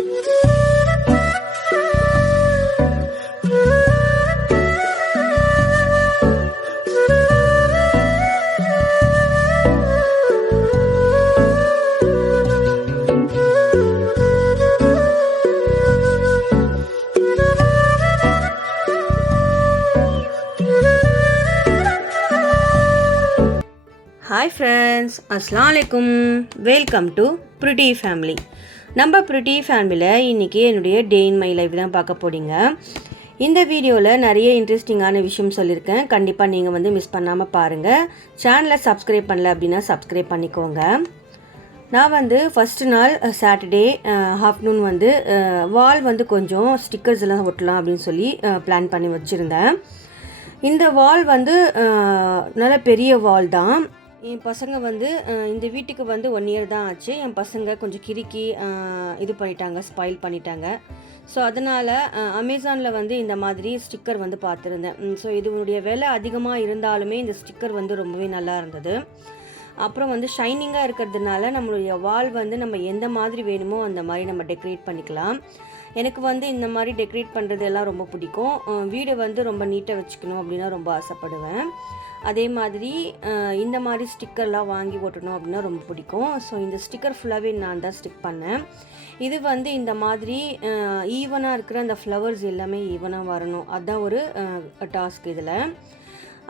Hi friends, அஸ்ஸலாமு அலைக்கும். Welcome to pretty family. நம்ம ப்ரிட்டி ஃபேமிலியில் இன்றைக்கி என்னுடைய டே இன் மை லைஃப் தான் பார்க்க போகிறீங்க. இந்த வீடியோவில் நிறைய இன்ட்ரெஸ்டிங்கான விஷயம் சொல்லியிருக்கேன். கண்டிப்பாக நீங்கள் மிஸ் பண்ணாமல் பாருங்கள். சேனலை சப்ஸ்கிரைப் பண்ணல அப்படின்னா சப்ஸ்கிரைப் பண்ணிக்கோங்க. நான் ஃபஸ்ட்டு நாள் சாட்டர்டே ஆஃப்டர்நூன் வால் கொஞ்சம் ஸ்டிக்கர்ஸ் எல்லாம் ஒட்டலாம் அப்படின்னு சொல்லி பிளான் பண்ணி வச்சுருந்தேன். இந்த வால் நல்ல பெரிய வால் தான். என் பசங்க இந்த வீட்டுக்கு 1 இயர் தான் ஆச்சு. என் பசங்க கொஞ்சம் கிறுக்கி இது பண்ணிட்டாங்க, ஸ்பாயில் பண்ணிட்டாங்க. ஸோ அதனால் அமேசானில் இந்த மாதிரி ஸ்டிக்கர் பார்த்துருந்தேன். ஸோ இதனுடைய விலை அதிகமாக இருந்தாலுமே இந்த ஸ்டிக்கர் ரொம்பவே நல்லா இருந்தது. அப்புறம் ஷைனிங்காக இருக்கிறதுனால நம்மளுடைய வால் நம்ம எந்த மாதிரி வேணுமோ அந்த மாதிரி நம்ம டெக்கரேட் பண்ணிக்கலாம். எனக்கு இந்த மாதிரி டெக்கரேட் பண்ணுறது எல்லாம் ரொம்ப பிடிக்கும். வீடு ரொம்ப நீட்டாக வச்சுக்கணும் அப்படின்னா ரொம்ப ஆசைப்படுவேன். அதே மாதிரி இந்த மாதிரி ஸ்டிக்கர்லாம் வாங்கி ஓட்டணும் அப்படின்னா ரொம்ப பிடிக்கும். ஸோ இந்த ஸ்டிக்கர் ஃபுல்லாகவே நான் தான் ஸ்டிக் பண்ணேன். இது இந்த மாதிரி ஈவனாக இருக்கிற அந்த ஃப்ளவர்ஸ் எல்லாமே ஈவனாக வரணும், அதுதான் ஒரு டாஸ்க் இதில்.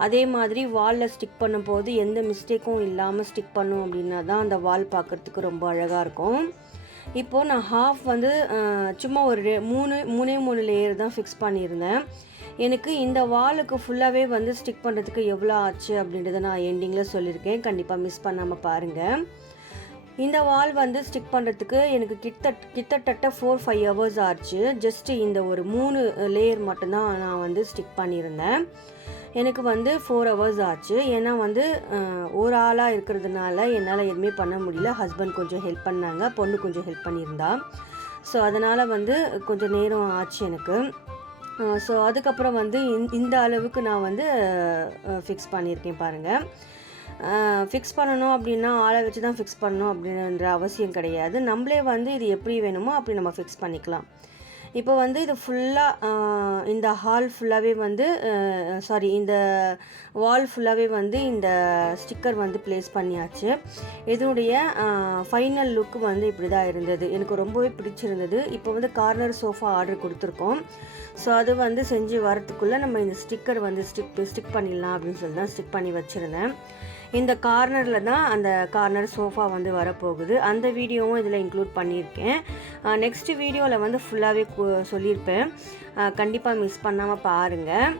அதே மாதிரி வாலில் ஸ்டிக் பண்ணும்போது எந்த மிஸ்டேக்கும் இல்லாமல் ஸ்டிக் பண்ணும் அப்படின்னா தான் அந்த வால் பார்க்குறதுக்கு ரொம்ப அழகாக இருக்கும். இப்போது நான் ஹாஃப் சும்மா ஒரு மூணு லேயர் தான் ஃபிக்ஸ் பண்ணியிருந்தேன். எனக்கு இந்த வாலுக்கு ஃபுல்லாகவே ஸ்டிக் பண்ணுறதுக்கு எவ்வளோ ஆச்சு அப்படின்றத நான் எண்டிங்கில் சொல்லியிருக்கேன். கண்டிப்பாக மிஸ் பண்ணாமல் பாருங்கள். இந்த வால் ஸ்டிக் பண்ணுறதுக்கு எனக்கு கிட்டத்தட்ட 4-5 ஹவர்ஸ் ஆச்சு. ஜஸ்ட்டு இந்த ஒரு 3 லேயர் மட்டும்தான் நான் ஸ்டிக் பண்ணியிருந்தேன். எனக்கு 4 ஹவர்ஸ் ஆச்சு. ஏன்னா ஒரு ஆளாக இருக்கிறதுனால என்னால் எதுவுமே பண்ண முடியல. ஹஸ்பண்ட் கொஞ்சம் ஹெல்ப் பண்ணாங்க, பொண்ணு கொஞ்சம் ஹெல்ப் பண்ணியிருந்தா. ஸோ அதனால் கொஞ்சம் நேரம் ஆச்சு எனக்கு. ஸோ அதுக்கப்புறம் இந்த அளவுக்கு நான் ஃபிக்ஸ் பண்ணியிருக்கேன் பாருங்கள். ஃபிக்ஸ் பண்ணணும் அப்படின்னா ஆளை வச்சு தான் ஃபிக்ஸ் பண்ணணும் அப்படின்ற அவசியம் கிடையாது. நம்மளே இது எப்படி வேணுமோ அப்படி நம்ம ஃபிக்ஸ் பண்ணிக்கலாம். இப்போ இது ஃபுல்லாக இந்த ஹால் ஃபுல்லாகவே இந்த வால் ஃபுல்லாகவே இந்த ஸ்டிக்கர் ப்ளேஸ் பண்ணியாச்சு. இதனுடைய ஃபைனல் லுக்கு இப்படி தான் இருந்தது. எனக்கு ரொம்பவே பிடிச்சிருந்தது. இப்போ கார்னர் சோஃபா ஆர்டர் கொடுத்துருக்கோம். ஸோ அது செஞ்சு வரத்துக்குள்ளே நம்ம இந்த ஸ்டிக்கர் ஸ்டிக் பண்ணிடலாம் அப்படின்னு சொல்லி தான் ஸ்டிக் பண்ணி வச்சுருந்தேன். இந்த கார்னரில் தான் அந்த கார்னர் சோஃபா வரப்போகுது. அந்த வீடியோவும் இதில் இன்க்ளூட் பண்ணியிருக்கேன். நெக்ஸ்ட் வீடியோவில் ஃபுல்லாகவே சொல்லியிருப்பேன். கண்டிப்பாக மிஸ் பண்ணாமல் பாருங்கள்.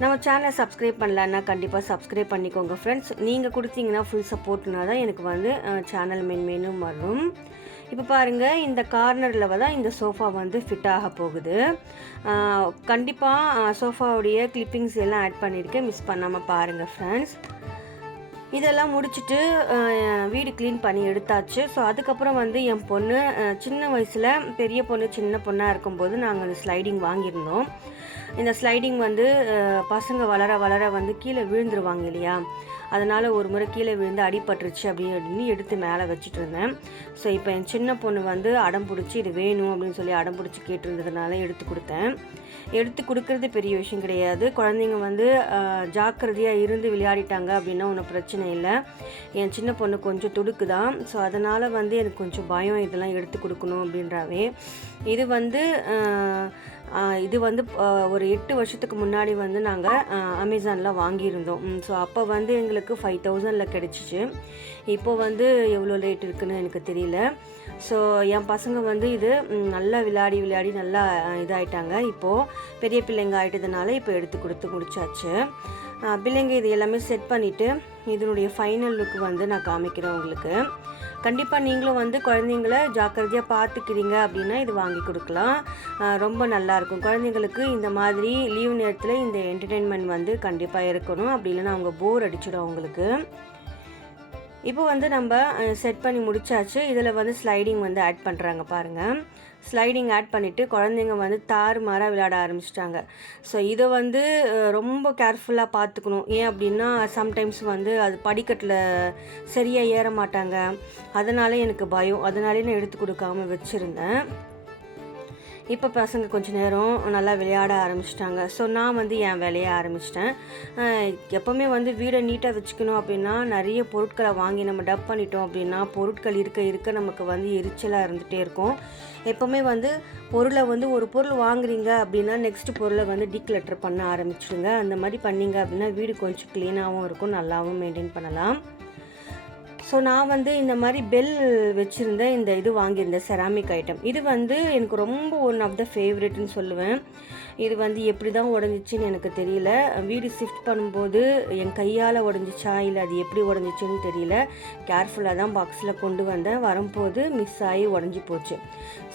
நம்ம சேனலை சப்ஸ்கிரைப் பண்ணலன்னா கண்டிப்பாக சப்ஸ்கிரைப் பண்ணிக்கோங்க ஃப்ரெண்ட்ஸ். நீங்கள் கொடுத்தீங்கன்னா ஃபுல் சப்போர்ட்னா தான் எனக்கு சேனல் மென்மேனும் வரும். இப்போ பாருங்கள், இந்த கார்னரில் தான் இந்த சோஃபா ஃபிட் ஆக போகுது. கண்டிப்பாக சோஃபாவுடைய கிளிப்பிங்ஸ் எல்லாம் ஆட் பண்ணியிருக்கேன். மிஸ் பண்ணாமல் பாருங்கள் ஃப்ரெண்ட்ஸ். இதெல்லாம் முடிச்சுட்டு வீடு க்ளீன் பண்ணி எடுத்தாச்சு. ஸோ அதுக்கப்புறம் என் பொண்ணு சின்ன வயசில் பெரிய பொண்ணு சின்ன பொண்ணாக இருக்கும்போது நாங்கள் அந்த ஸ்லைடிங் வாங்கியிருந்தோம். இந்த ஸ்லைடிங் பசங்க வளர வளர கீழே விழுந்துருவாங்க இல்லையா, அதனால் ஒரு முறை கீழே விழுந்து அடிபட்டுருச்சு அப்படின்னு எடுத்து மேலே வச்சுட்டு இருந்தேன். ஸோ இப்போ என் சின்ன பொண்ணு அடம் பிடிச்சி இது வேணும் அப்படின்னு சொல்லி அடம் பிடிச்சி கேட்டுருந்ததுனால எடுத்து கொடுத்தேன். எடுத்து கொடுக்கறது பெரிய விஷயம் கிடையாது. குழந்தைங்க ஜாக்கிரதையாக இருந்து விளையாடிட்டாங்க அப்படின்னா ஒன்றும் பிரச்சனை இல்லை. என் சின்ன பொண்ணு கொஞ்சம் துடுக்கு தான். ஸோ அதனால் எனக்கு கொஞ்சம் பயம் இதெல்லாம் எடுத்து கொடுக்கணும் அப்படின்றாவே. இது ஒரு 8 வருஷத்துக்கு முன்னாடி நாங்கள் அமேசானில் வாங்கியிருந்தோம். ஸோ அப்போ எங்களுக்கு 5000 கிடச்சிச்சு. இப்போது எவ்வளோ ரேட் இருக்குதுன்னு எனக்கு தெரியல. ஸோ என் பசங்க இது நல்லா விளையாடி நல்லா இதாகிட்டாங்க. இப்போது பெரிய பிள்ளைங்க ஆகிட்டதுனால இப்போ எடுத்து கொடுத்து முடிச்சாச்சு. பிள்ளைங்க இது எல்லாமே செட் பண்ணிவிட்டு இதனுடைய ஃபைனல் லுக்கு நான் காமிக்கிறேன் உங்களுக்கு. கண்டிப்பாக நீங்களும் குழந்தைங்கள ஜாக்கிரதையாக பார்த்துக்கிறீங்க அப்படின்னா இது வாங்கி கொடுக்கலாம். ரொம்ப நல்லாயிருக்கும். குழந்தைங்களுக்கு இந்த மாதிரி லீவ் நேரத்தில் இந்த என்டர்டெயின்மெண்ட் கண்டிப்பாக இருக்கணும். அப்படி இல்லைன்னா அவங்க போர் அடிச்சிடும் அவங்களுக்கு. இப்போ நம்ம செட் பண்ணி முடிச்சாச்சு. இதில் ஸ்லைடிங் ஆட் பண்ணுறாங்க பாருங்கள். ஸ்லைடிங் ஆட் பண்ணிவிட்டு குழந்தைங்க தாறுமாறாக விளையாட ஆரம்பிச்சிட்டாங்க. ஸோ இதை ரொம்ப கேர்ஃபுல்லாக பார்த்துக்கணும். ஏன் அப்படின்னா சம்டைம்ஸ் அது படிக்கட்டில் சரியாக ஏற மாட்டாங்க. அதனால எனக்கு பயம். அதனாலே நான் எடுத்து கொடுக்காமல் வச்சுருந்தேன். இப்போ பசங்க கொஞ்சம் நேரம் நல்லா விளையாட ஆரம்பிச்சிட்டாங்க. ஸோ நான் வந்து என் வேலையை ஆரம்பிச்சிட்டேன். எப்போவுமே வந்து வீடை நீட்டாக வச்சுக்கணும் அப்படின்னா நிறைய பொருட்களை வாங்கி நம்ம டப் பண்ணிட்டோம் அப்படின்னா பொருட்கள் இருக்க இருக்க நமக்கு வந்து எரிச்சலாக இருந்துகிட்டே இருக்கும். எப்போவுமே வந்து பொருளை வந்து ஒரு பொருள் வாங்குறீங்க அப்படின்னா நெக்ஸ்ட் பொருளை வந்து டீக்ளட்டர் பண்ண ஆரம்பிச்சிடுங்க. அந்த மாதிரி பண்ணிங்க அப்படின்னா வீடு கொஞ்சம் க்ளீனாகவும் இருக்கும், நல்லாவும் மெயின்டைன் பண்ணலாம். ஸோ நான் வந்து இந்த மாதிரி பெல் வச்சுருந்தேன். இந்த இது வாங்கியிருந்தேன் செராமிக் ஐட்டம். இது வந்து எனக்கு ரொம்ப ஒன் ஆஃப் த ஃபேவரெட்னு சொல்லுவேன். இது வந்து எப்படி தான் உடஞ்சிச்சின்னு எனக்கு தெரியல. வீடு ஷிஃப்ட் பண்ணும்போது என் கையால் உடஞ்சிச்சா இல்லை அது எப்படி உடஞ்சிச்சின்னு தெரியல. கேர்ஃபுல்லாக தான் பாக்ஸில் கொண்டு வந்தேன். வரும்போது மிஸ் ஆகி உடஞ்சி போச்சு.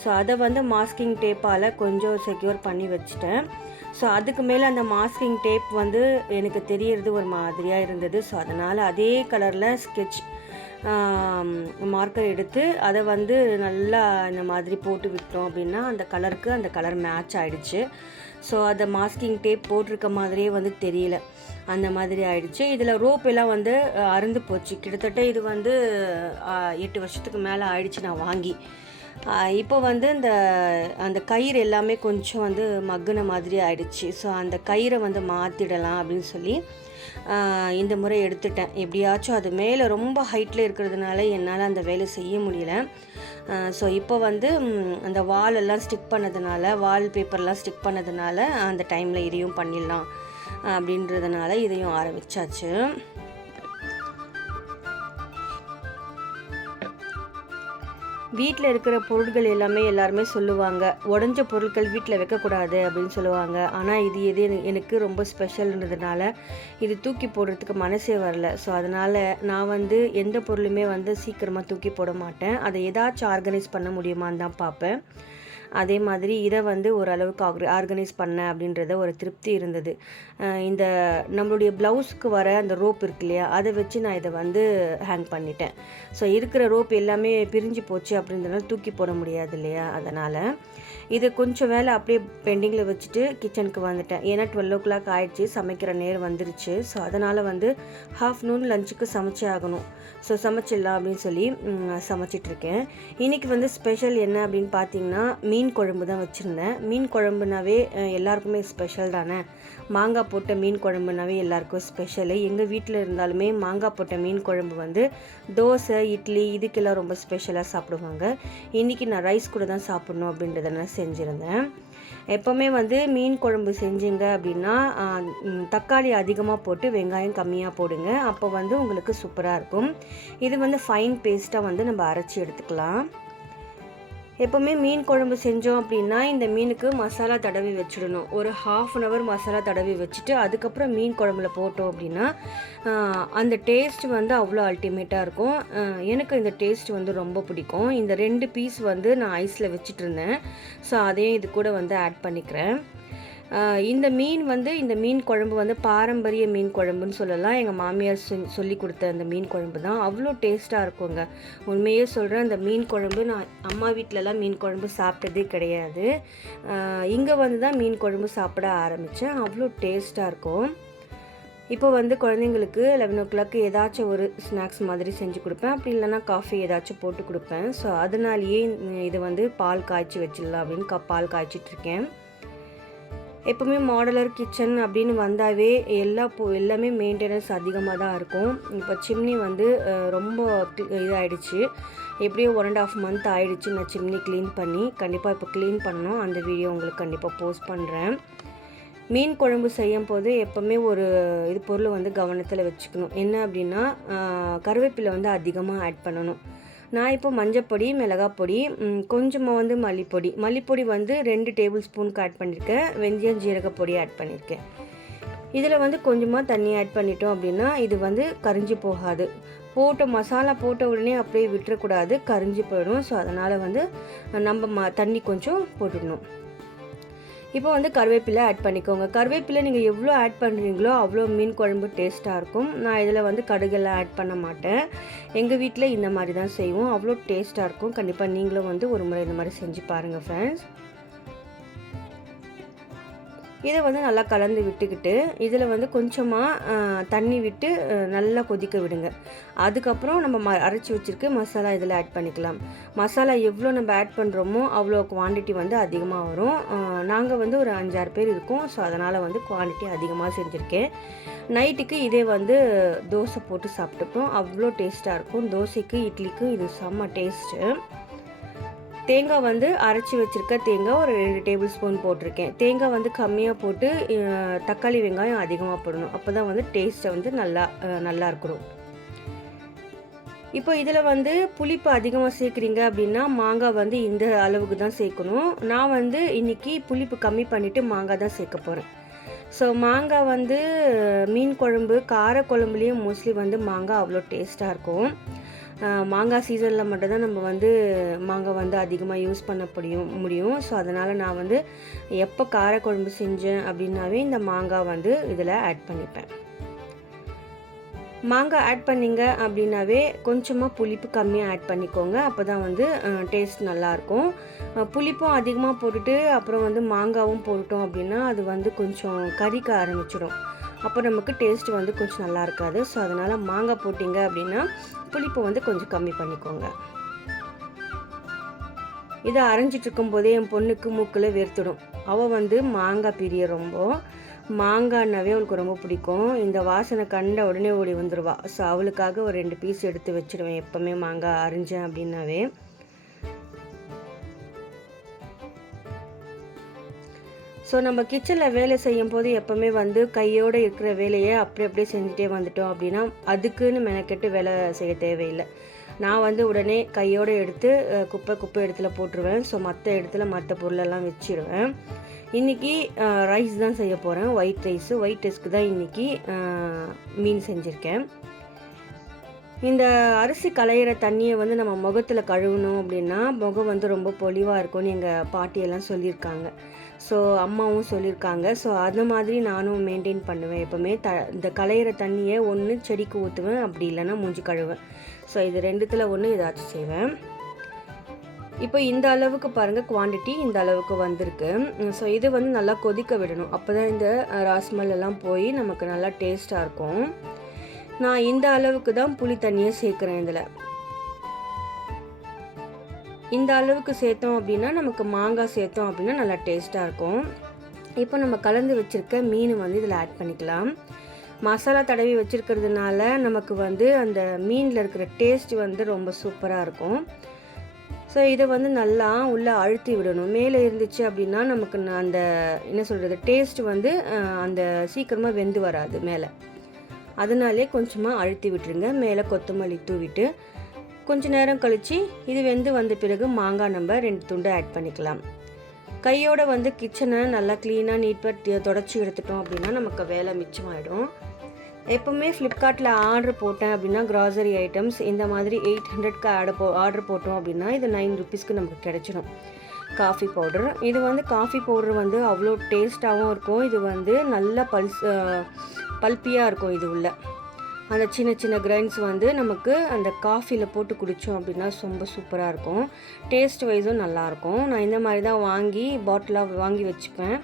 ஸோ அதை வந்து மாஸ்கிங் டேப்பால் கொஞ்சம் செக்யூர் பண்ணி வச்சுட்டேன். ஸோ அதுக்கு மேலே அந்த மாஸ்கிங் டேப் வந்து எனக்கு தெரியறது ஒரு மாதிரியாக இருந்தது. ஸோ அதனால் அதே கலரில் ஸ்கெட்ச் மார்க்கர் எடுத்து அதை வந்து நல்லா இந்த மாதிரி போட்டு விட்டோம் அப்படின்னா அந்த கலருக்கு அந்த கலர் மேட்ச் ஆகிடுச்சு. ஸோ அதை மாஸ்கிங் டேப் போட்டிருக்க மாதிரியே வந்து தெரியல, அந்த மாதிரி ஆயிடுச்சு. இதில் ரோப் எல்லாம் வந்து அறுந்து போச்சு. கிட்டத்தட்ட இது வந்து 8 வருஷத்துக்கு மேலே ஆயிடுச்சு நான் வாங்கி. இப்போ வந்து அந்த கயிறு எல்லாமே கொஞ்சம் வந்து மக்குன மாதிரி ஆயிடுச்சு. ஸோ அந்த கயிறை வந்து மாற்றிடலாம் அப்படின்னு சொல்லி இந்த முறை எடுத்துட்டேன். எப்படியாச்சும் அது மேலே ரொம்ப ஹைட்டில் இருக்கிறதுனால என்னால் அந்த வேலை செய்ய முடியல. ஸோ இப்போ வந்து அந்த வாலெல்லாம் ஸ்டிக் பண்ணதுனால, வால் பேப்பர்லாம் ஸ்டிக் பண்ணதுனால அந்த டைமில் இதையும் பண்ணிடலாம் அப்படின்றதுனால இதையும் ஆரம்பித்தாச்சு. வீட்டில் இருக்கிற பொருட்கள் எல்லாமே எல்லாருமே சொல்லுவாங்க, உடஞ்ச பொருட்கள் வீட்டில் வைக்கக்கூடாது அப்படின்னு சொல்லுவாங்க. ஆனால் இது எனக்கு ரொம்ப ஸ்பெஷல்ன்றதுனால இது தூக்கி போடுறதுக்கு மனசே வரல. ஸோ அதனால் நான் வந்து எந்த பொருளுமே வந்து சீக்கிரமாக தூக்கி போட மாட்டேன். அதை ஏதாச்சும் ஆர்கனைஸ் பண்ண முடியுமான்னு தான் பார்ப்பேன். அதே மாதிரி இதை வந்து ஓரளவுக்கு ஆர்கனைஸ் பண்ணேன் அப்படின்றத ஒரு திருப்தி இருந்தது. இந்த நம்மளுடைய ப்ளவுஸுக்கு வர அந்த ரோப் இருக்கு இல்லையா, அதை வச்சு நான் இதை வந்து ஹேங் பண்ணிட்டேன். ஸோ இருக்கிற ரோப் எல்லாமே பிரிஞ்சு போச்சு அப்படின்றதுனால தூக்கி போட முடியாது இல்லையா, அதனால் இது கொஞ்சம் வேலை அப்படியே பெண்டிங்கில் வச்சுட்டு கிச்சனுக்கு வந்துட்டேன். ஏன்னா 12 o'clock ஆகிடுச்சு, சமைக்கிற நேரம் வந்துருச்சு. ஸோ அதனால் வந்து ஆஃப்டர்நூன் லஞ்சுக்கு சமைச்சே ஆகணும். ஸோ சமைச்சிடலாம் அப்படின்னு சொல்லி சமைச்சிட்ருக்கேன். இன்றைக்கி வந்து ஸ்பெஷல் என்ன அப்படின்னு பார்த்தீங்கன்னா மீன் குழம்பு தான் வச்சுருந்தேன். மீன் குழம்புனாவே எல்லாருக்குமே ஸ்பெஷல் தானே. மாங்காய் போட்ட மீன் குழம்புனாவே எல்லாருக்கும் ஸ்பெஷலு. எங்கள் வீட்டில் இருந்தாலுமே மாங்காய் போட்ட மீன் குழம்பு வந்து தோசை, இட்லி இதுக்கெல்லாம் ரொம்ப ஸ்பெஷலாக சாப்பிடுவாங்க. இன்றைக்கி நான் ரைஸ் கூட தான் சாப்பிட்ணும் அப்படின்றத செஞ்சுருந்தேன். எப்போவுமே வந்து மீன் குழம்பு செஞ்சிங்க அப்படின்னா தக்காளி அதிகமாக போட்டு வெங்காயம் கம்மியாக போடுங்க. அப்போ வந்து உங்களுக்கு சூப்பராக இருக்கும். இது வந்து ஃபைன் பேஸ்ட்டாக வந்து நம்ம அரைச்சி எடுத்துக்கலாம். எப்போவுமே மீன் குழம்பு செஞ்சோம் அப்படின்னா இந்த மீனுக்கு மசாலா தடவி வச்சிடணும். ஒரு 1/2 hour மசாலா தடவி வச்சுட்டு அதுக்கப்புறம் மீன் குழம்புல போட்டோம் அப்படின்னா அந்த டேஸ்ட் வந்து அவ்வளோ அல்டிமேட்டாக இருக்கும். எனக்கு இந்த டேஸ்ட் வந்து ரொம்ப பிடிக்கும். இந்த 2 பீஸ் வந்து நான் ஐஸில் வச்சுட்டு இருந்தேன். ஸோ அதையும் இது கூட வந்து ஆட் பண்ணிக்கிறேன். இந்த மீன் குழம்பு வந்து பாரம்பரிய மீன் குழம்புன்னு சொல்லலாம். எங்கள் மாமியார் சொல்லி கொடுத்த அந்த மீன் குழம்பு தான் அவ்வளோ டேஸ்ட்டாக இருக்குங்க. உண்மையே சொல்கிறேன், அந்த மீன் குழம்பு நான் அம்மா வீட்டிலலாம் மீன் குழம்பு சாப்பிட்டதே கிடையாது. இங்கே வந்து தான் மீன் குழம்பு சாப்பிட ஆரம்பித்தேன். அவ்வளோ டேஸ்ட்டாக இருக்கும். இப்போ வந்து குழந்தைங்களுக்கு 11 o'clock ஏதாச்சும் ஒரு ஸ்நாக்ஸ் மாதிரி செஞ்சு கொடுப்பேன். அப்படி இல்லைனா காஃபி ஏதாச்சும் போட்டு கொடுப்பேன். ஸோ அதனாலேயே இதை வந்து பால் காய்ச்சி வச்சிடலாம் அப்படின்னு பால் காய்ச்சிட்ருக்கேன். எப்போவுமே மாடலர் கிச்சன் அப்படின்னு வந்தாவே எல்லாமே மெயின்டெனன்ஸ் அதிகமாக தான் இருக்கும். இப்போ சிம்னி வந்து ரொம்ப இதாகிடுச்சு. எப்படியோ 1.5 month ஆகிடுச்சு நான் சிம்னி க்ளீன் பண்ணி. கண்டிப்பாக இப்போ க்ளீன் பண்ணணும். அந்த வீடியோ உங்களுக்கு கண்டிப்பாக போஸ்ட் பண்ணுறேன். மீன் குழம்பு செய்யும் போது எப்போவுமே ஒரு பொருள் வந்து கவனத்தில் வச்சுக்கணும். என்ன அப்படின்னா கருவேப்பிலை வந்து அதிகமாக ஆட் பண்ணணும். நான் இப்போ மஞ்சப்பொடி, மிளகாப்பொடி, கொஞ்சமாக வந்து மல்லிப்பொடி வந்து 2 tablespoon ஆட் பண்ணியிருக்கேன். வெந்தயம் ஜீரகப்பொடி ஆட் பண்ணியிருக்கேன். இதில் வந்து கொஞ்சமாக தண்ணி ஆட் பண்ணிட்டோம் அப்படின்னா இது வந்து கரிஞ்சு போகாது. மசாலா போட்ட உடனே அப்படியே விட்டுறக்கூடாது, கரிஞ்சு போயிடும். ஸோ அதனால் வந்து நம்ம தண்ணி கொஞ்சம் போட்டுக்கணும். இப்போ வந்து கருவேப்பிலை ஆட் பண்ணிக்கோங்க. கருவேப்பிலை நீங்கள் எவ்வளோ ஆட் பண்ணுறீங்களோ அவ்வளோ மீன் குழம்பு டேஸ்ட்டாக இருக்கும். நான் இதில் வந்து கடுகெல்லாம் ஆட் பண்ண மாட்டேன். எங்கள் வீட்டில் இந்த மாதிரி தான் செய்வோம். அவ்வளோ டேஸ்ட்டாக இருக்கும். கண்டிப்பாக நீங்களும் வந்து ஒரு முறை இந்த மாதிரி செஞ்சு பாருங்கள் ஃப்ரெண்ட்ஸ். இதை வந்து நல்லா கலந்து விட்டுக்கிட்டு இதில் வந்து கொஞ்சமாக தண்ணி விட்டு நல்லா கொதிக்க விடுங்க. அதுக்கப்புறம் நம்ம அரைச்சி வச்சுருக்க மசாலா இதில் ஆட் பண்ணிக்கலாம். மசாலா எவ்வளோ நம்ம ஆட் பண்ணுறோமோ அவ்வளோ குவான்டிட்டி வந்து அதிகமாக வரும். நாங்கள் வந்து ஒரு 5-6 பேர் இருக்கோம். ஸோ அதனால் வந்து குவான்டிட்டி அதிகமாக செஞ்சுருக்கேன். நைட்டுக்கு இதே வந்து தோசை போட்டு சாப்பிட்டுப்போம். அவ்வளோ டேஸ்ட்டாக இருக்கும். தோசைக்கு இட்லிக்கு இது செம்ம டேஸ்ட்டு. தேங்காய் வந்து அரைச்சி வச்சுருக்க தேங்காய் ஒரு 2 டேபிள் ஸ்பூன் போட்டிருக்கேன். தேங்காய் வந்து கம்மியாக போட்டு தக்காளி வெங்காயம் அதிகமாக போடணும். அப்போ தான் வந்து டேஸ்ட்டை வந்து நல்லா இருக்கணும். இப்போ இதில் வந்து புளிப்பு அதிகமாக சேர்க்குறீங்க அப்படின்னா மாங்காய் வந்து இந்த அளவுக்கு தான் சேர்க்கணும். நான் வந்து இன்றைக்கி புளிப்பு கம்மி பண்ணிவிட்டு மாங்காய் தான் சேர்க்க போகிறேன். ஸோ மாங்காய் வந்து மீன் குழம்பு கார குழம்புலேயும் மோஸ்ட்லி வந்து மாங்காய் அவ்வளோ டேஸ்ட்டாக இருக்கும். மாங்காய் சீசனில் மட்டும்தான் நம்ம வந்து மாங்காய் வந்து அதிகமாக யூஸ் பண்ண முடியும். ஸோ அதனால் நான் வந்து எப்போ காரக்குழம்பு செஞ்சேன் அப்படின்னாவே இந்த மாங்காய் வந்து இதில் ஆட் பண்ணிப்பேன். மாங்காய் ஆட் பண்ணிங்க அப்படின்னாவே கொஞ்சமாக புளிப்பு கம்மியாக ஆட் பண்ணிக்கோங்க. அப்போ தான் வந்து டேஸ்ட் நல்லாயிருக்கும். புளிப்பும் அதிகமாக போட்டுட்டு அப்புறம் வந்து மாங்காவும் போட்டுட்டோம் அப்படின்னா அது வந்து கொஞ்சம் கறிக்க ஆரம்பிச்சிடும். அப்போ நமக்கு டேஸ்ட் வந்து கொஞ்சம் நல்லா இருக்காது. ஸோ அதனால் மாங்காய் போட்டிங்க அப்படின்னா புளிப்பு வந்து கொஞ்சம் கம்மி பண்ணிக்கோங்க. இதை அரைஞ்சிட்டு இருக்கும்போதே என் பொண்ணுக்கு மூக்கில் வேர்த்துடும். அவள் வந்து மாங்காய் பிரிய ரொம்ப மாங்காய்னாவே அவளுக்கு ரொம்ப பிடிக்கும். இந்த வாசனை கண்ட உடனே ஓடி வந்துடுவா. ஸோ அவளுக்காக ஒரு 2 பீஸ் எடுத்து வச்சுடுவேன் எப்போவுமே மாங்காய் அரைஞ்சேன் அப்படின்னாவே. ஸோ நம்ம கிச்சனில் வேலை செய்யும் போது எப்போவுமே வந்து கையோடு இருக்கிற வேலையை அப்படியே செஞ்சுட்டே வந்துட்டோம் அப்படின்னா அதுக்குன்னு மெனக்கெட்டு வேலை செய்ய தேவையில்லை. நான் வந்து உடனே கையோடு எடுத்து குப்பை இடத்துல போட்டுருவேன். ஸோ மற்ற இடத்துல மற்ற பொருளெல்லாம் வச்சிடுவேன். இன்றைக்கி ரைஸ் தான் செய்ய போகிறேன். ஒயிட் ரைஸ்க்கு தான் இன்றைக்கி மீன் செஞ்சுருக்கேன். இந்த அரிசி களையிற தண்ணியை வந்து நம்ம முகத்தில் கழுவணும் அப்படின்னா முகம் வந்து ரொம்ப பொலிவாக இருக்கும்னு எங்கள் பாட்டியெல்லாம் சொல்லியிருக்காங்க. ஸோ அம்மாவும் சொல்லியிருக்காங்க. ஸோ அந்த மாதிரி நானும் மெயின்டைன் பண்ணுவேன். எப்போவுமே இந்த களையிற தண்ணியை ஒன்று செடிக்கு ஊற்றுவேன், அப்படி இல்லைன்னா மூஞ்சி கழுவேன். ஸோ இது 2த்தில் ஒன்று ஏதாச்சும் செய்வேன். இப்போ இந்த அளவுக்கு பாருங்கள் குவான்டிட்டி இந்த அளவுக்கு வந்திருக்கு. ஸோ இது வந்து நல்லா கொதிக்க விடணும். அப்போ தான் இந்த ராஸ்மல் எல்லாம் போய் நமக்கு நல்லா டேஸ்ட்டாக இருக்கும். நான் இந்த அளவுக்கு தான் புளி தண்ணியை சேர்க்குறேன். இதில் இந்த அளவுக்கு சேர்த்தோம் அப்படின்னா நமக்கு மாங்காய் சேர்த்தோம் அப்படின்னா நல்லா டேஸ்ட்டாக இருக்கும். இப்போ நம்ம கலந்து வச்சுருக்க மீன் வந்து இதில் ஆட் பண்ணிக்கலாம். மசாலா தடவி வச்சுருக்கிறதுனால நமக்கு வந்து அந்த மீனில் இருக்கிற டேஸ்ட் வந்து ரொம்ப சூப்பராக இருக்கும். ஸோ இதை வந்து நல்லா உள்ளே அழுத்தி விடணும். மேலே இருந்துச்சு அப்படின்னா நமக்கு அந்த என்ன சொல்கிறது டேஸ்ட் வந்து அந்த சீக்கிரமாக வெந்து வராது மேலே. அதனாலே கொஞ்சமாக அழுத்தி விட்டுருங்க. மேலே கொத்தமல்லி தூவிட்டு கொஞ்சம் நேரம் கழித்து இது வெந்து வந்த பிறகு மாங்காய் நம்ம 2 துண்டு ஆட் பண்ணிக்கலாம். கையோடு வந்து கிச்சனை நல்லா க்ளீனாக நீட்டாக தொடச்சி எடுத்துட்டோம் அப்படின்னா நமக்கு வேலை மிச்சமாகிடும். எப்போவுமே ஃப்ளிப்கார்ட்டில் ஆர்டர் போட்டேன் அப்படின்னா க்ராசரி ஐட்டம்ஸ் இந்த மாதிரி 800க்கு ஆர்டர் போட்டோம் அப்படின்னா இது 9 ருபீஸ்க்கு நமக்கு கிடைச்சிடும். காஃபி பவுடர் இது வந்து காஃபி பவுடர் வந்து அவ்வளோ டேஸ்ட்டாகவும் இருக்கும். இது வந்து நல்ல பல்பியாக இருக்கும். இது உள்ள அந்த சின்ன கிரைன்ஸ் வந்து நமக்கு அந்த காஃபியில் போட்டு குடித்தோம் அப்படின்னா ரொம்ப சூப்பராக இருக்கும். டேஸ்ட் வைஸும் நல்லாயிருக்கும். நான் இந்த மாதிரி தான் வாங்கி பாட்டிலாக வாங்கி வச்சுப்பேன்.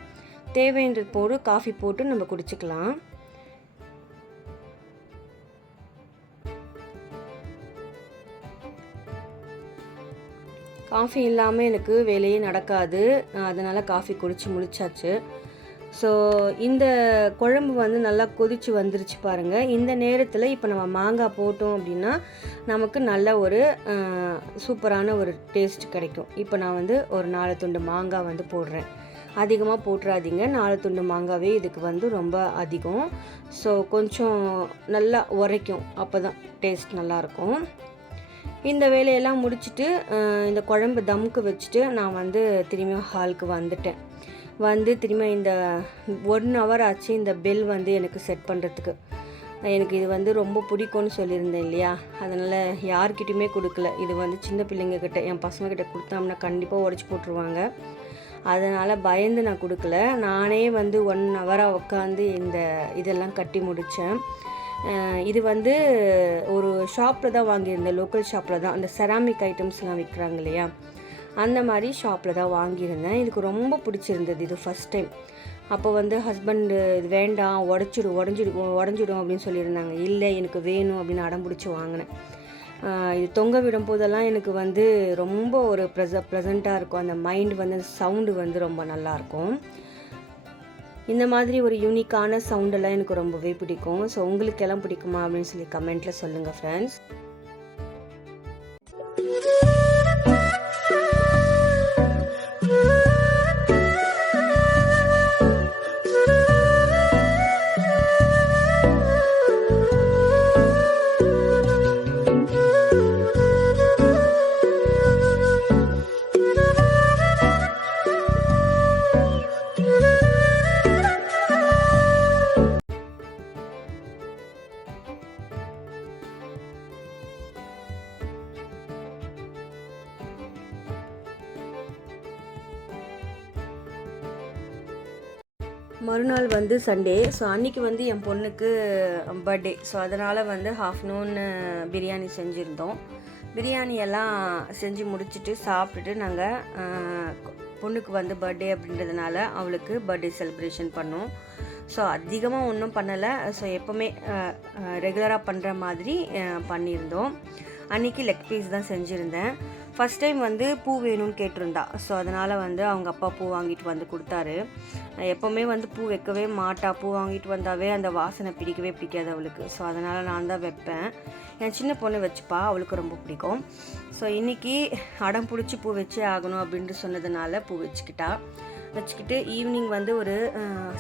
தேவைன்றது போடு காஃபி போட்டு நம்ம குடிச்சிக்கலாம். காஃபி இல்லாமல் எனக்கு வேலையே நடக்காது. அதனால் காஃபி குடித்து முடிச்சாச்சு. ஸோ இந்த குழம்பு வந்து நல்லா கொதித்து வந்துருச்சு பாருங்கள். இந்த நேரத்தில் இப்போ நம்ம மாங்காய் போட்டோம் அப்படின்னா நமக்கு நல்ல ஒரு சூப்பரான ஒரு டேஸ்ட் கிடைக்கும். இப்போ நான் வந்து ஒரு 4 துண்டு மாங்காய் வந்து போடுறேன். அதிகமாக போட்டுறாதீங்க. 4 துண்டு மாங்காவே இதுக்கு வந்து ரொம்ப அதிகம். ஸோ கொஞ்சம் நல்லா உரைக்கும். அப்போ தான் டேஸ்ட் நல்லாயிருக்கும். இந்த வேலையெல்லாம் முடிச்சுட்டு இந்த குழம்பு தம்முக்கு வச்சுட்டு நான் வந்து திரும்பியும் ஹாலுக்கு வந்துட்டேன். வந்து திரும்ப இந்த 1 ஹவர் ஆச்சு இந்த பெல் வந்து எனக்கு செட் பண்ணுறதுக்கு. எனக்கு இது வந்து ரொம்ப பிடிக்கும்னு சொல்லியிருந்தேன் இல்லையா, அதனால் யார்கிட்டையுமே கொடுக்கல. இது வந்து சின்ன பிள்ளைங்கக்கிட்ட என் பசங்கக்கிட்ட கொடுத்தோம்னா கண்டிப்பாக உடச்சி போட்டுருவாங்க. அதனால் பயந்து நான் கொடுக்கல. நானே வந்து 1 ஹவராக உட்காந்து இதெல்லாம் கட்டி முடித்தேன். இது வந்து ஒரு ஷாப்பில் தான் வாங்கியிருந்தேன். லோக்கல் ஷாப்பில் தான் அந்த செராமிக் ஐட்டம்ஸ்லாம் விற்கிறாங்க இல்லையா, அந்த மாதிரி ஷாப்பில் தான் வாங்கியிருந்தேன். இதுக்கு ரொம்ப பிடிச்சிருந்தது. இது ஃபஸ்ட் டைம். அப்போ வந்து ஹஸ்பண்டு இது வேண்டாம், உடஞ்சிடும் அப்படின்னு சொல்லியிருந்தாங்க. இல்லை எனக்கு வேணும் அப்படின்னு அடம் பிடிச்சி வாங்கினேன். இது தொங்க விடும் போதெல்லாம் எனக்கு வந்து ரொம்ப ஒரு ப்ளசண்ட்டாக இருக்கும். அந்த மைண்ட் வந்து சவுண்டு வந்து ரொம்ப நல்லாயிருக்கும். இந்த மாதிரி ஒரு யூனிக்கான சவுண்டெல்லாம் எனக்கு ரொம்பவே பிடிக்கும். ஸோ உங்களுக்கு எல்லாம் பிடிக்குமா அப்படின்னு சொல்லி கமெண்ட்டில் சொல்லுங்கள் ஃப்ரெண்ட்ஸ். மறுநாள் வந்து சண்டே. ஸோ அன்றைக்கி வந்து என் பொண்ணுக்கு பர்த்டே. ஸோ அதனால் வந்து ஆஃப்டர்நூன் பிரியாணி செஞ்சுருந்தோம். பிரியாணியெல்லாம் செஞ்சு முடிச்சுட்டு சாப்பிட்டுட்டு நாங்கள் பொண்ணுக்கு வந்து பர்த்டே அப்படின்றதுனால அவளுக்கு பர்த்டே செலிப்ரேஷன் பண்ணோம். ஸோ அதிகமாக ஒன்றும் பண்ணலை. ஸோ எப்போவுமே ரெகுலராக பண்ணுற மாதிரி பண்ணியிருந்தோம். அன்றைக்கி லெக் பீஸ் தான் செஞ்சுருந்தேன். ஃபஸ்ட் டைம் வந்து பூ வேணும்னு கேட்டிருந்தா. ஸோ அதனால் வந்து அவங்க அப்பா பூ வாங்கிட்டு வந்து கொடுத்தாரு. எப்போவுமே வந்து பூ வைக்கவே மாட்டா. பூ வாங்கிட்டு வந்தாவே அந்த வாசனை பிடிக்காது அவளுக்கு. ஸோ அதனால் நான் தான் வைப்பேன். என் சின்ன பொண்ணு வச்சுப்பா, அவளுக்கு ரொம்ப பிடிக்கும். ஸோ இன்றைக்கி அடம் பிடிச்சி பூ வச்சே ஆகணும் அப்படின்ட்டு சொன்னதுனால பூ வச்சுக்கிட்டு ஈவினிங் வந்து ஒரு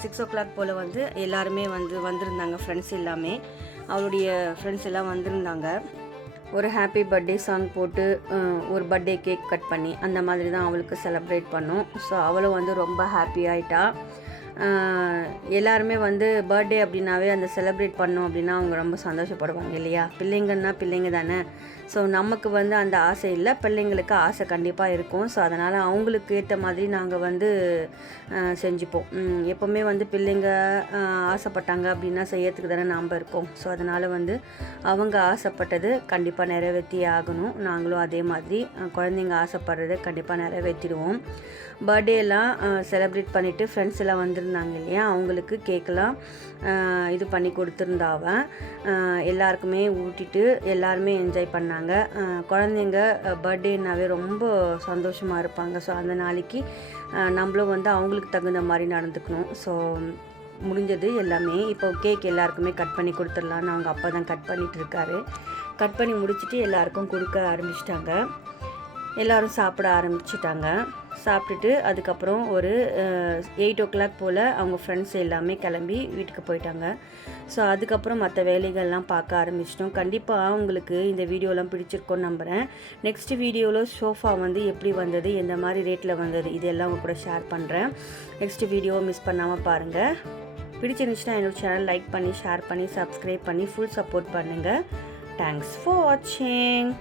6 o'clock போல் வந்து எல்லாருமே வந்திருந்தாங்க. ஃப்ரெண்ட்ஸ் எல்லாமே, அவளுடைய ஃப்ரெண்ட்ஸ் எல்லாம் வந்திருந்தாங்க. ஒரு ஹாப்பி பர்த்டே சாங் போட்டு ஒரு பர்த்டே கேக் கட் பண்ணி அந்த மாதிரி தான் அவளுக்கு செலப்ரேட் பண்ணோம். ஸோ அவளும் வந்து ரொம்ப ஹாப்பி ஆகிட்டா. எல்லாருமே வந்து பர்த்டே அப்படின்னாவே அந்த செலிப்ரேட் பண்ணோம் அப்படின்னா அவங்க ரொம்ப சந்தோஷப்படுவாங்க இல்லையா? பிள்ளைங்கன்னா பிள்ளைங்க தானே. ஸோ நமக்கு வந்து அந்த ஆசை இல்லை, பிள்ளைங்களுக்கு ஆசை கண்டிப்பாக இருக்கும். ஸோ அதனால் அவங்களுக்கு ஏற்ற மாதிரி நாங்கள் வந்து செஞ்சுப்போம். எப்போவுமே வந்து பிள்ளைங்க ஆசைப்பட்டாங்க அப்படின்னா செய்யறதுக்கு தானே நாம் இருக்கோம். ஸோ அதனால் வந்து அவங்க ஆசைப்பட்டது கண்டிப்பாக நிறைவேற்றி ஆகணும். நாங்களும் அதே மாதிரி குழந்தைங்க ஆசைப்படுறதை கண்டிப்பாக நிறைவேற்றிடுவோம். பர்த்டேலாம் செலிப்ரேட் பண்ணிவிட்டு ஃப்ரெண்ட்ஸ் எல்லாம் வந்திருந்தாங்க இல்லையா? அவங்களுக்கு கேக்கெலாம் இது பண்ணி கொடுத்துருந்தாவ. எல்லாருக்குமே ஊட்டிட்டு எல்லாருமே என்ஜாய் பண்ணாங்க. குழந்தைங்க பர்த்டேனாவே ரொம்ப சந்தோஷமாக இருப்பாங்க. ஸோ அந்த நாளைக்கு நம்மளும் வந்து அவங்களுக்கு தகுந்த மாதிரி நடந்துக்கணும். ஸோ முடிஞ்சது எல்லாமே. இப்போ கேக் எல்லாருக்குமே கட் பண்ணி கொடுத்துடலான்னு அவங்க அப்பா தான் கட் பண்ணிகிட்டு இருக்காரு. கட் பண்ணி முடிச்சுட்டு எல்லாருக்கும் கொடுக்க ஆரம்பிச்சிட்டாங்க. எல்லோரும் சாப்பிட ஆரம்பிச்சிட்டாங்க. சாப்பிட்டுட்டு அதுக்கப்புறம் ஒரு 8 o'clock போல் அவங்க ஃப்ரெண்ட்ஸ் எல்லாமே கிளம்பி வீட்டுக்கு போயிட்டாங்க. ஸோ அதுக்கப்புறம் மற்ற வேலைகள்லாம் பார்க்க ஆரம்பிச்சிட்டோம். கண்டிப்பாக உங்களுக்கு இந்த வீடியோலாம் பிடிச்சிருக்கோன்னு நம்புகிறேன். நெக்ஸ்ட் வீடியோவில் சோஃபா வந்து எப்படி வந்தது, எந்த மாதிரி ரேட்டில் வந்தது, இதெல்லாம் உங்க கூட ஷேர் பண்ணுறேன். நெக்ஸ்ட் வீடியோவை மிஸ் பண்ணாமல் பாருங்கள். பிடிச்சிருந்துச்சுன்னா என்னோடய சேனல் லைக் பண்ணி, ஷேர் பண்ணி, சப்ஸ்கிரைப் பண்ணி ஃபுல் சப்போர்ட் பண்ணுங்கள். தேங்க்ஸ் ஃபார் வாட்சிங்.